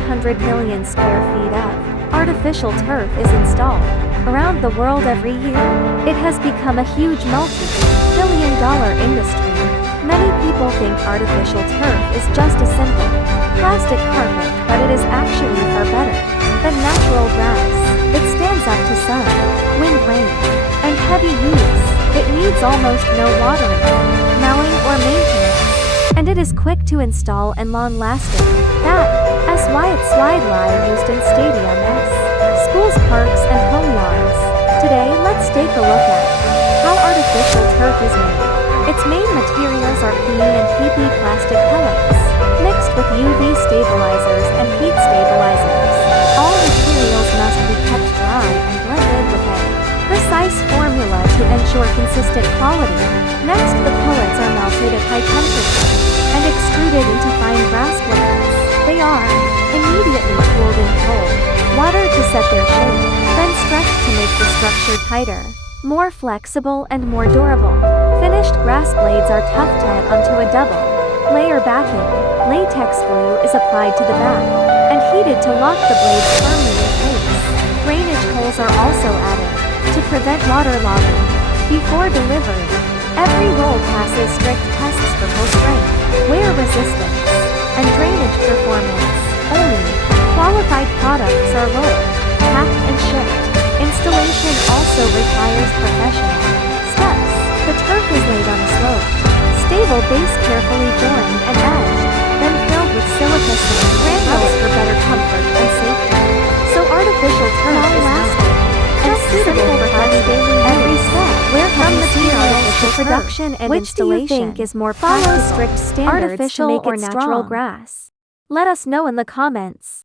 300 million square feet of artificial turf is installed around the world every year. It has become a huge multi-billion-dollar industry. Many people think artificial turf is just a simple plastic carpet, but it is actually far better than natural grass. It stands up to sun, wind, rain, and heavy use. It needs almost no watering, mowing, or maintenance, and it is quick to install and long-lasting. That's why it's widely used in stadiums, schools, parks, and home yards. Today, let's take a look at how artificial turf is made. Its main materials are PE and PP plastic pellets, mixed with UV stabilizers and heat stabilizers. All materials must be kept dry and blended with a precise formula to ensure consistent quality. Next, the pellets are melted at high temperature and extruded into fine grass blades. They are immediately cooled in cold water to set their shape, then stretched to make the structure tighter, more flexible, and more durable. Finished grass blades are tufted onto a double-layer backing. Latex glue is applied to the back and heated to lock the blades firmly in place. Drainage holes are also added to prevent waterlogging. Before delivery, every roll passes strict tests for full strength, wear resistance, and drainage performance. Only qualified products are rolled, packed, and shipped. Installation also requires professional steps. The turf is laid on a sloped, stable base, carefully joined and edged, then filled with silica sand granules for better comfort and safety. So artificial turf is lasting and suitable for having daily every step. Where from materials to production and which installation, do you think is more practical, strict standards artificial to make or natural grass? Let us know in the comments.